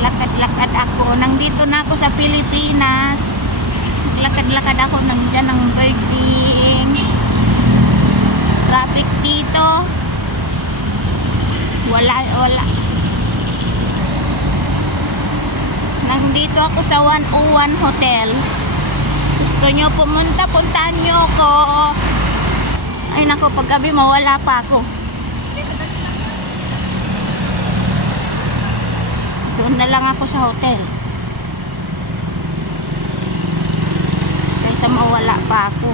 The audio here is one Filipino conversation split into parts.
Lakad-lakad ako. Nandito na ako sa Pilipinas. Lakad-lakad ako nandiyan ng birding. Traffic dito. Wala. Nandito ako sa 101 Hotel. Gusto nyo pumunta, puntahan nyo ako. Ay nako, paggabi mawala pa ako. Doon na lang ako sa hotel. Kaysa mawala pa ako.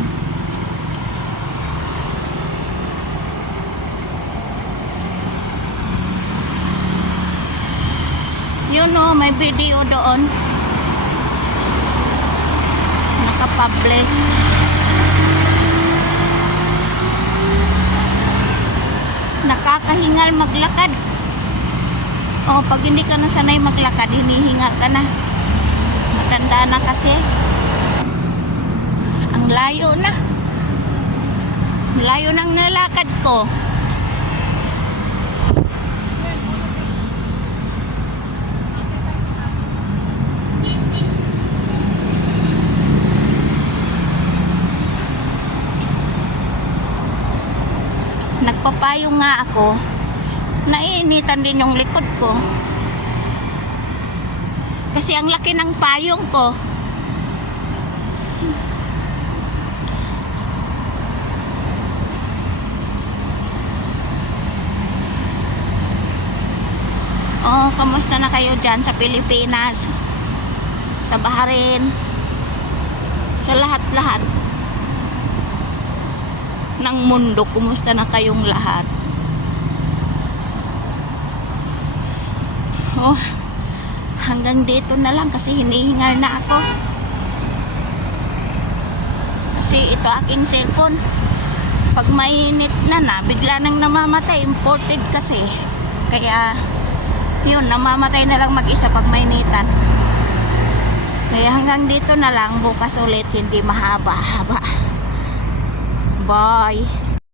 You know, may video doon. Nakapublish. Nakakahingal maglakad. Oh, pag hindi ka na sanay maglakad, hinihingal ka na. Matanda na kasi. Ang layo na. Layo nang nalakad ko. Nagpapayong nga ako. Naiinitan din yung likod ko. Kasi ang laki ng payong ko. Oh, kamusta na kayo dyan sa Pilipinas? Sa Bahrain? Sa lahat-lahat ng mundo, kumusta na kayong lahat? Oh, hanggang dito na lang kasi hinihingal na ako. Kasi ito aking cellphone. Pag mainit na, bigla nang namamatay. Imported kasi. Kaya, yun, namamatay na lang mag-isa pag mainitan. Kaya hanggang dito na lang. Bukas ulit, hindi mahaba-haba. Bye.